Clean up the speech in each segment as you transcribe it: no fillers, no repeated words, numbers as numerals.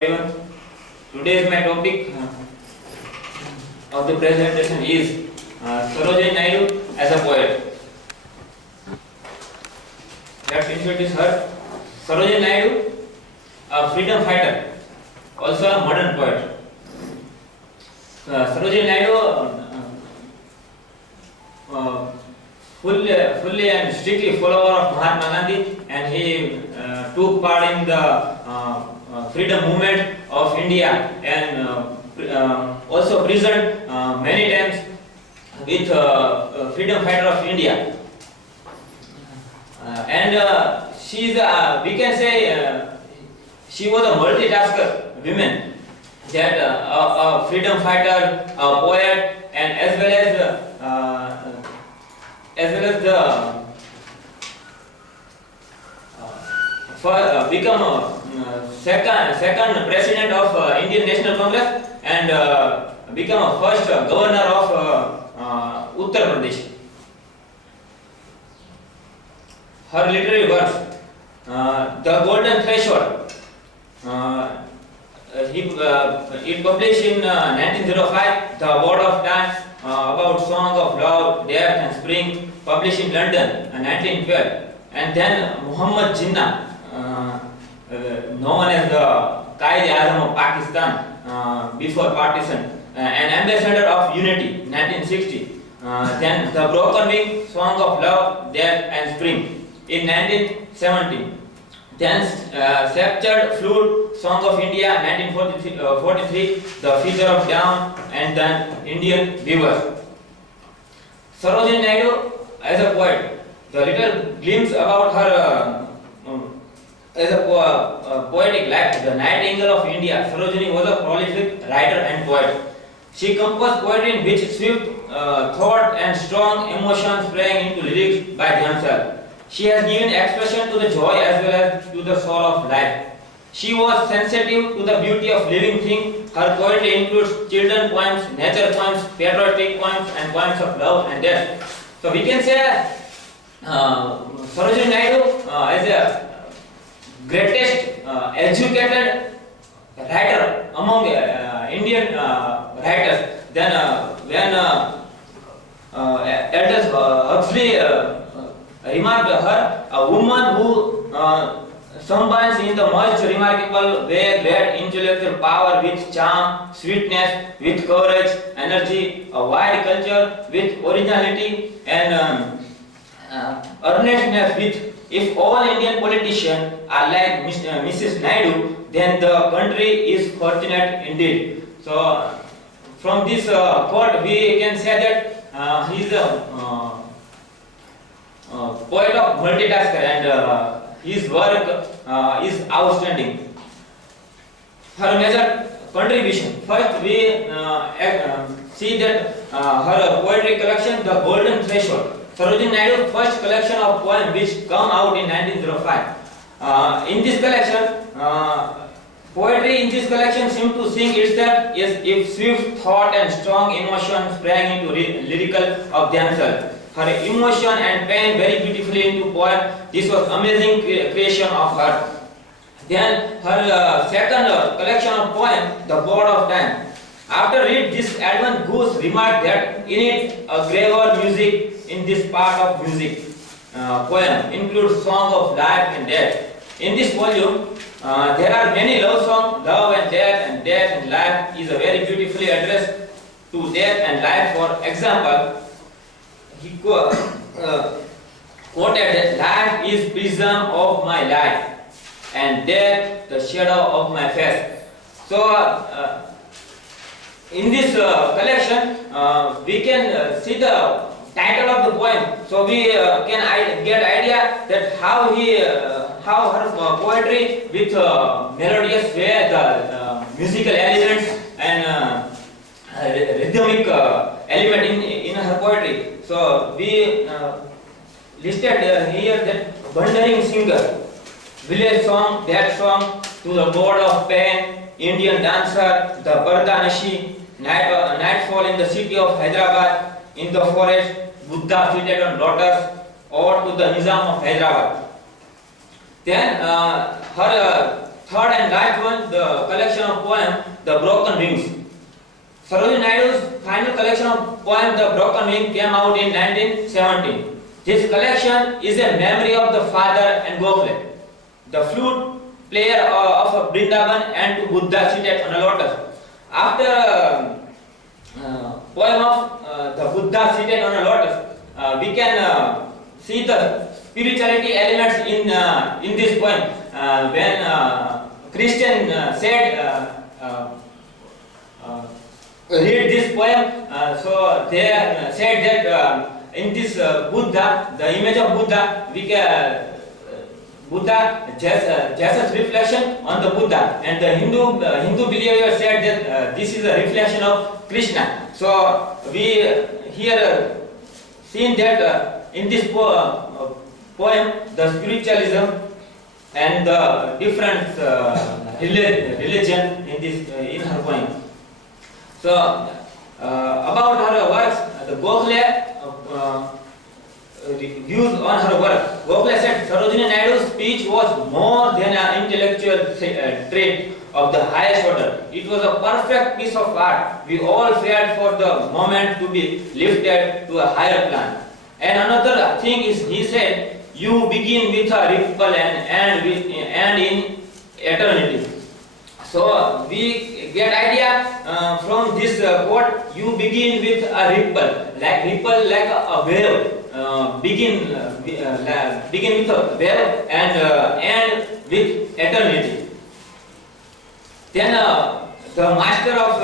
Everyone, today's my topic of the presentation is Sarojini Naidu as a poet. Let's introduce her. Sarojini Naidu, a freedom fighter, also a modern poet. Sarojini Naidu, fully and strictly follower of Mahatma Gandhi, and he took part in the freedom movement of India, and also present many times with freedom fighter of India. And she is, we can say, she was a multitasker woman, that a freedom fighter, a poet, and as well as the become second president of Indian National Congress, and become a first governor of Uttar Pradesh. Her literary works, The Golden Threshold, it published in 1905. The Word of Time, about Song of Love, Death and Spring, published in London in 1912. And then Muhammad Jinnah, known as the Qaid-e-Azam of Pakistan before partition, an ambassador of unity, 1960. Then The Broken Wing, Song of Love, Death and Spring in 1917. Then Sceptred Flute, Song of India, 1943, The Feather of Down, and then Indian Weavers. Sarojini Naidu as a poet, the little glimpse about her as a poetic life, the Nightingale of India. Sarojini was a prolific writer and poet. She composed poetry in which swift thought and strong emotions sprang into lyrics by themselves. She has given expression to the joy as well as to the sorrow of life. She was sensitive to the beauty of living things. Her poetry includes children poems, nature poems, patriotic poems, and poems of love and death. So we can say Sarojini Naidu as a greatest educated writer among Indian writers. Then when Aldous Huxley remarked her, a woman who combines in the most remarkable way great intellectual power with charm, sweetness with courage, energy, a wide culture with originality, and earnestness with. If all Indian politicians are like Mrs. Naidu, then the country is fortunate indeed. So, from this quote, we can say that he is a poet of multitasker, and his work is outstanding. Her major contribution. First, we see that her poetry collection, The Golden Threshold. Sarojini Naidu's first collection of poems, which come out in 1905. In this collection, poetry in this collection seems to sing itself as if swift thought and strong emotion sprang into lyrical of themselves. Her emotion and pain very beautifully into poem. This was amazing creation of her. Then her second collection of poems, The Word of Time. After read this, Edmund Goose remarked that in it a graver music in this part of music poem includes song of life and death. In this volume, there are many love songs. Love and death and life is a very beautifully addressed to death and life. For example, he quoted that life is prism of my life, and death the shadow of my face. So in this collection, we can see the title of the poem. So we can get idea that how her poetry with melodious way, the musical elements and rhythmic element in her poetry. So we listed here that wandering singer, village song, that song, To the Board of Pain, Indian dancer, the Bardanashi, nightfall in the city of Hyderabad, in the forest, Buddha seated on lotus, or to the Nizam of Hyderabad. Then her third and last one, the collection of poem, The Broken Wings. Sarojini Naidu's final collection of poems, The Broken Wing, came out in 1917. This collection is a memory of the father and Gokhale, the flute player of Vrindavan, and to Buddha seated on a lotus. After poem of the Buddha seated on a lotus, we can see the spirituality elements in this poem. When Christian said, read this poem, so they said that in this Buddha, the image of Buddha, we can Buddha, Jesus' reflection on the Buddha, and the Hindu believer said that this is a reflection of Krishna. So we here seen that in this poem, the spiritualism and the different religion in her poem. So about her works, the Gokhale views on her work. Gokhale said Sarojini Naidu's speech was more than an intellectual trait of the highest order. It was a perfect piece of art. We all feared for the moment to be lifted to a higher plan. And another thing is, he said, you begin with a ripple and in eternity. So we get idea from this quote. You begin with a ripple like a wave. Begin with a wave and end with eternity. Then the master of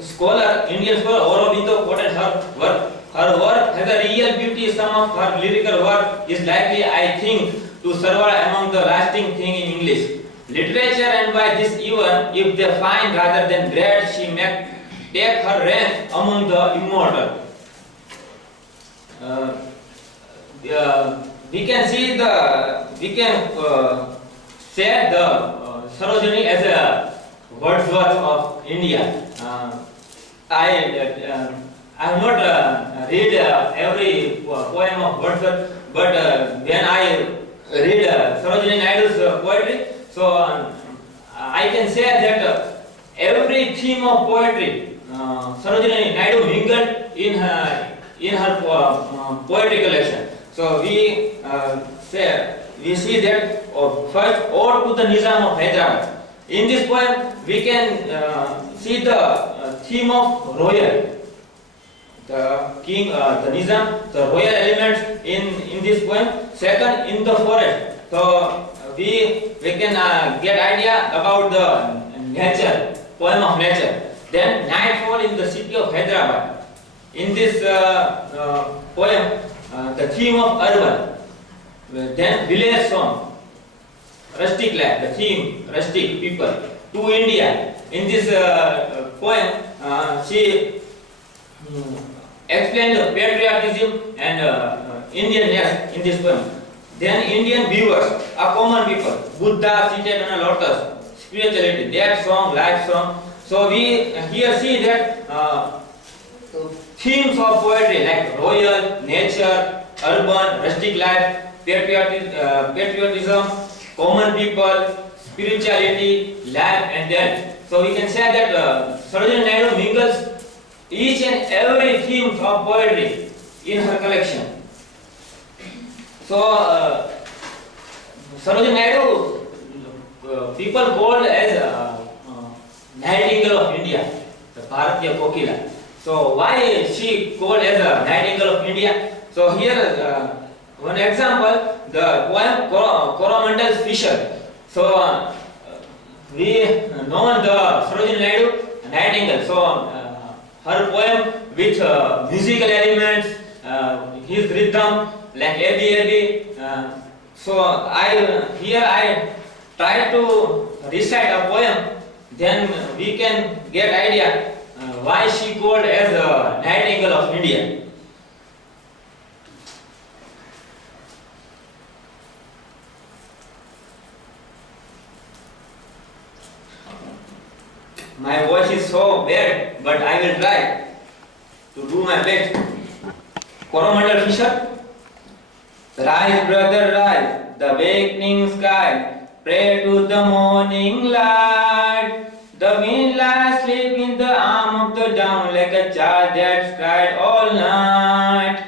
scholar, Indian scholar Aurobindo quoted her work. Her work has a real beauty. Some of her lyrical work is likely, I think, to survive among the lasting thing in English literature, and by this even if they find rather than great, she may take her rank among the immortal. We can say the Sarojini as a Wordsworth of India. I have not read every poem of Wordsworth, but when I read Sarojini Naidu's poetry, so I can say that every theme of poetry, Sarojini Naidu mingled in her poetry collection. So we see that first Ode to the Nizam of Hyderabad. In this poem, we can see the theme of royal, the king, the Nizam, the royal elements in this poem. Second, in the forest. So we can get idea about the nature, poem of nature. Then nightfall in the city of Hyderabad. In this poem, the theme of urban. Then village song, rustic life, the theme rustic people. To India. In this poem, she explained the patriotism and Indianness in this poem. Then Indian viewers, a common people, Buddha seated on a lotus, spirituality, that song, life song. So we here see that themes of poetry like royal, nature, urban, rustic life, patriotism, common people, spirituality, life, and death. So we can say that Sarojini Naidu mingles each and every theme of poetry in her collection. So Sarojini Naidu, people called as Nightingale of India, the Bharatiya Kokila. So why she called as a Nightingale of India? So here one example, the poem Coromandel Fisher. So we know the Sarojini Naidu Nightingale. So her poem with musical elements, his rhythm like heavy. So I try to recite a poem. Then we can get idea why she called as the Nightingale of India. My voice is so bad, but I will try to do my best. Coromandel Fisher. Rise, brother, rise, the awakening sky pray to the morning light. The wind lies asleep in the arm of the dawn like a child that's cried all night.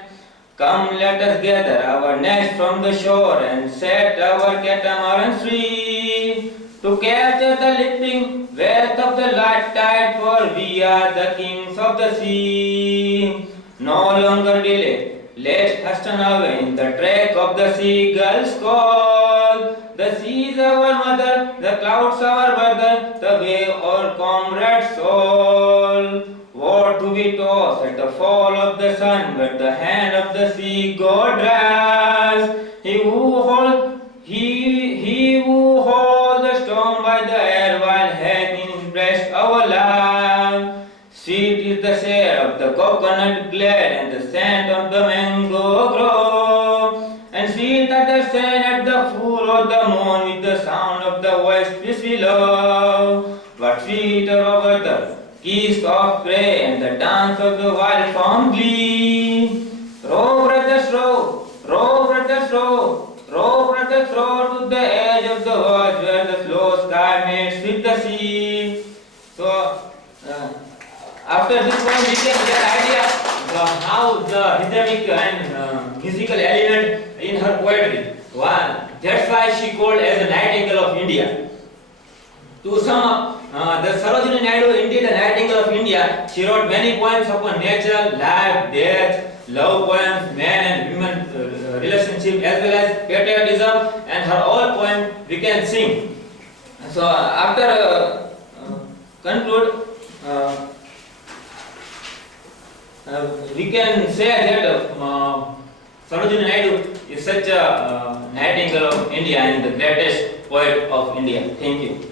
Come, let us gather our nets from the shore and set our catamarans free to capture the lifting wealth of the light tide, for we are the kings of the sea. No longer delay, let's hasten away in the track of the seagull's call. The sea is our mother, the clouds our brother, the wave our comrade's soul. What do we toss at the fall of the sun, but the hand of the sea God drives? He who holds the storm by the air while hath in his breast our life. Sweet is the share of the coconut glade and the scent of the mango grove, and sweet are the sand at the full of the moon with the sound of the voice which we love. What sweeter over the kiss of prey and the dance of the wild fawn glee. Row, brothers, row, row, brothers, row, row, brothers, row to the edge of the world where the slow sky meets with the sea. So, after this point, we can get idea how the rhythmic and musical element in her poetry. That's why she called as the Nightingale of India. To sum up, the Sarojini Naidu, indeed the Nightingale of India, she wrote many poems upon nature, life, death, love poems, man and women relationship, as well as patriotism, and her all poems we can sing. So after conclude, we can say that Sarojini Naidu is such a Nightingale of India and the greatest poet of India. Thank you.